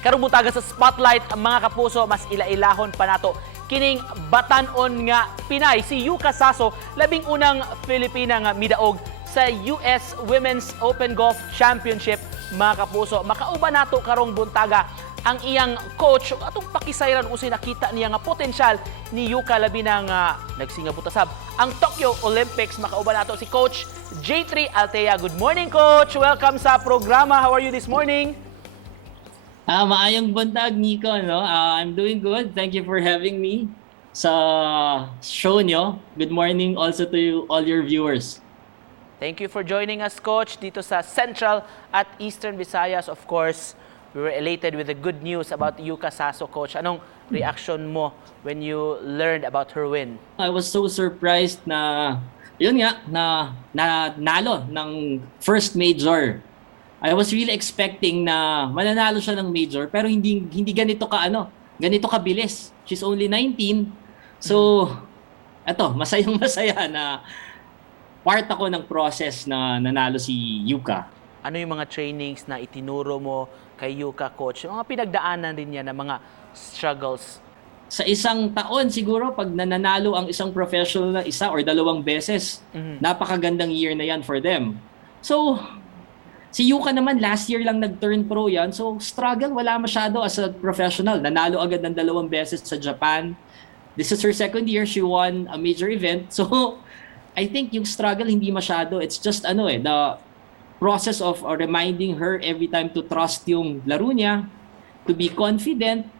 Karong butaga sa spotlight ang mga kapuso, mas ilailahon pa nato kining batan-on nga Pinay si Yuka Saso, labing unang Filipina nga midaog sa US Women's Open Golf Championship. Mga kapuso, makauban nato karong buntaga ang iyang coach atong pakisayran usay nakita niya nga potensyal ni Yuka labi na nga nagsinga butasab ang Tokyo Olympics. Makauban nato si Coach J3 Altea. Good morning, Coach. Welcome sa programa. How are you this morning? Maayong buntag, Nico. No? I'm doing good. Thank you for having me sa show nyo. Good morning also to you, all your viewers. Thank you for joining us, Coach, dito sa Central at Eastern Visayas. Of course, we were elated with the good news about Yuka Saso, Coach. Anong reaction mo when you learned about her win? I was so surprised na, yun nga, na nalo ng first major. I was really expecting na mananalo siya ng major, pero hindi ganito ganito kabilis. She's only 19. So, eto, masayang-masaya na part ako ng process na nanalo si Yuka. Ano yung mga trainings na itinuro mo kay Yuka, Coach? Mga pinagdaanan din niya ng mga struggles. Sa isang taon siguro, pag nananalo ang isang professional na isa or dalawang beses, napakagandang year na yan for them. So, si Yuka naman, last year lang nag-turn pro yan. So, struggle, wala masyado as a professional. Nanalo agad ng 2 beses sa Japan. This is her second year. She won a major event. So, I think yung struggle hindi masyado. It's just the process of reminding her every time to trust yung laro niya, to be confident,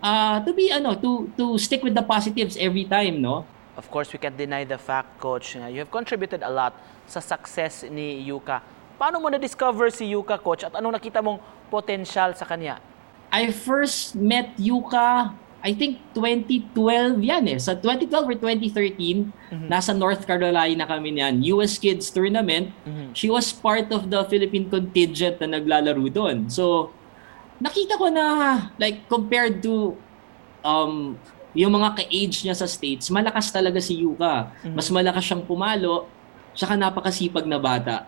to stick with the positives every time, no? Of course, we can't deny the fact, Coach, na you have contributed a lot sa success ni Yuka. Paano mo na-discover si Yuka, Coach, at anong nakita mong potential sa kanya? I first met Yuka, I think 2012 yan eh. Sa 2012 or 2013, nasa North Carolina kami niyan, US Kids Tournament. She was part of the Philippine contingent na naglalaro doon. So, nakita ko na, like, compared to yung mga ka-age niya sa States, malakas talaga si Yuka. Mas malakas siyang pumalo, saka napakasipag na bata.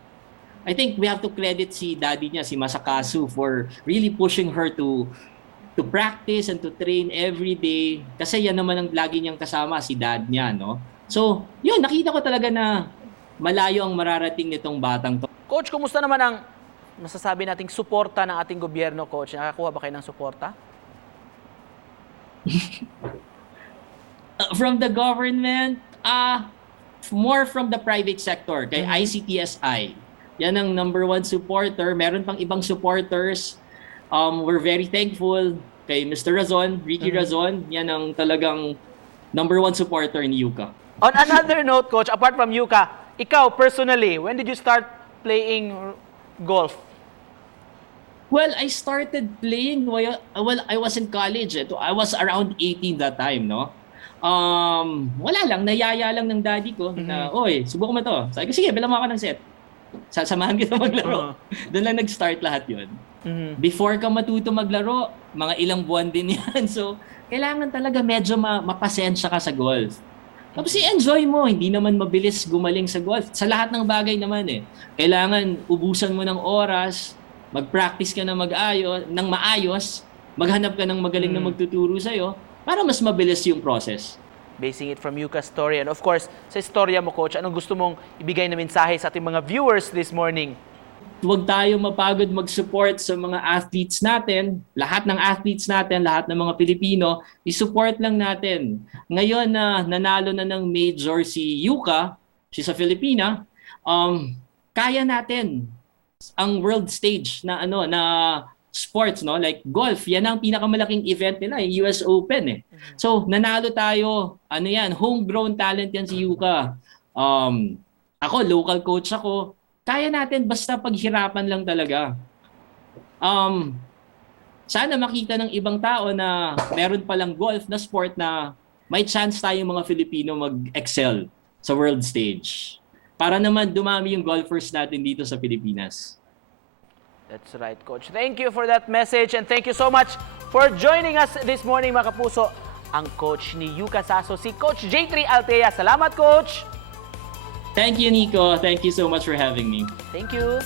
I think we have to credit si daddy niya, si Masakazu, for really pushing her to practice and to train every day. Kasi yan naman ang lagi niyang kasama, si dad niya, no? So, yun, nakita ko talaga na malayo ang mararating nitong batang to. Coach, kumusta naman ang masasabi nating suporta ng ating gobyerno, Coach? Nakakuha ba kayo ng suporta? From the government, more from the private sector, kay ICTSI. Yan ang #1 supporter. Meron pang ibang supporters. We're very thankful kay Mr. Razon, Ricky Razon. Yan ang talagang #1 supporter ni Yuka. On another note, Coach, apart from Yuka, ikaw personally, when did you start playing golf? Well, I started playing while I was in college. I was around 18 that time, no? Wala lang, nayaya lang ng daddy ko na, oy, subukan mo to. Sabi ko, sige, bilang mo ako ng set. Sasamahan kita maglaro. Doon lang nag-start lahat yun. Before ka matuto maglaro, mga ilang buwan din yan. So, kailangan talaga medyo mapasensya ka sa golf. Tapos i-enjoy mo. Hindi naman mabilis gumaling sa golf. Sa lahat ng bagay naman eh. Kailangan ubusan mo ng oras, mag-practice ka ng maayos, maghanap ka ng magaling na magtuturo sa'yo para mas mabilis yung process. Basing it from Yuka's story. And of course, sa istorya mo, Coach, anong gusto mong ibigay na mensahe sa ating mga viewers this morning? Huwag tayo mapagod mag-support sa mga athletes natin. Lahat ng athletes natin, lahat ng mga Pilipino, i-support lang natin. Ngayon na nanalo na ng major si Yuka, she's a Filipina, kaya natin ang world stage na sports, no? Like golf, yan ang pinakamalaking event nila, yung US Open eh. So, nanalo tayo, homegrown talent yan si Yuka. Ako, local coach ako. Kaya natin basta paghirapan lang talaga. Sana makita ng ibang tao na meron palang golf na sport na may chance tayong mga Filipino mag-excel sa world stage. Para naman dumami yung golfers natin dito sa Pilipinas. That's right, Coach. Thank you for that message and thank you so much for joining us this morning, mga kapuso. Ang coach ni Yuka Saso, si Coach J3 Altea. Salamat, Coach! Thank you, Nico. Thank you so much for having me. Thank you.